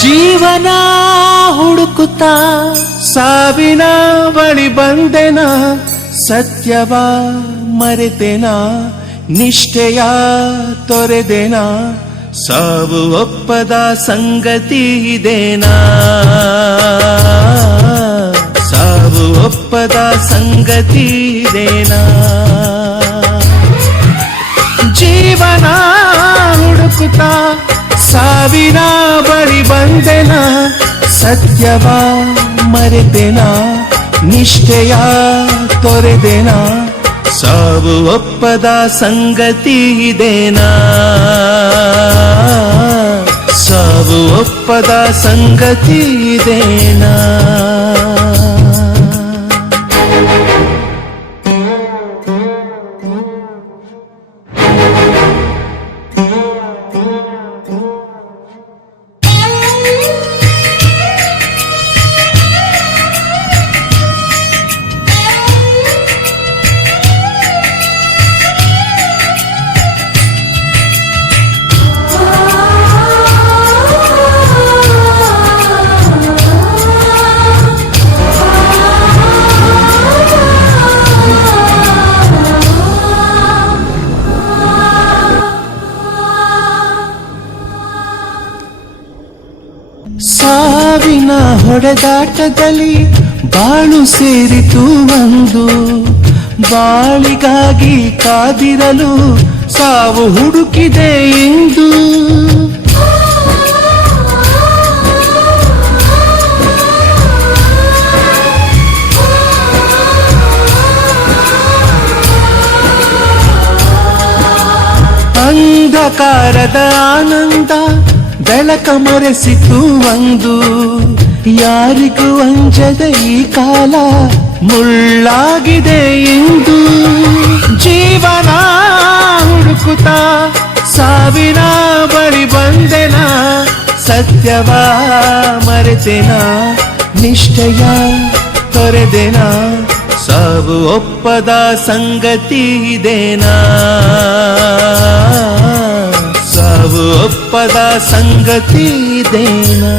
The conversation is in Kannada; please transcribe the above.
ಜೀವನ ಹುಡುಕುತ್ತಾ ಸಾವಿನ ಬಳಿ ಬಂದೆನ, ಸತ್ಯವ ಮರೆತೆನ, ನಿಷ್ಠೆಯ ತೊರೆದೆನ, ಸಾವು ಒಪ್ಪದ ಸಂಗತಿ ಇದೇನಾ, ಸಾವು ಒಪ್ಪದ ಸಂಗತಿ ಇದೇನಾ. ಜೀವನ ಹುಡುಕುತ್ತಾ ಸಾವಿನ ಬಳಿ ಬಂದೆನ, ಸತ್ಯವ ಮರೆತೆನ, ನಿಷ್ಠೆಯ ತೊರೆದೆನ, ಸಾವು ಒಪ್ಪದ ಸಂಗತಿ ಇದೇನಾ, ಸಾವು ಒಪ್ಪದ ಸಂಗತಿ ಇದೇನಾ. ಸಾವಿನ ಹೊಡೆದಾಟದಲ್ಲಿ ಬಾಳು ಸೇರಿತು ಒಂದು, ಬಾಳಿಗಾಗಿ ಕಾದಿರಲು ಸಾವು ಹುಡುಕಿದೆ ಎಂದು. ಅಂಧಕಾರದ ಆನಂದ ಬೆಳಕ ಮರೆಸಿತು ಒಂದು, ಯಾರಿಗೂ ಅಂಜದ ಈ ಕಾಲ ಮುಳ್ಳಾಗಿದೆ ಎಂದು. ಜೀವನ ಹುಡುಕುತ್ತಾ ಸಾವಿನ ಬಳಿ ಬಂದೆನ, ಸತ್ಯವ ಮರೆತೆನ, ನಿಷ್ಠೆಯ ತೊರೆದೆನ, ಸಾವು ಒಪ್ಪದ ಸಂಗತಿ ಇದೇನಾ, ಸಾವು ಒಪ್ಪದ ಸಂಗತಿ ಇದೇನಾ.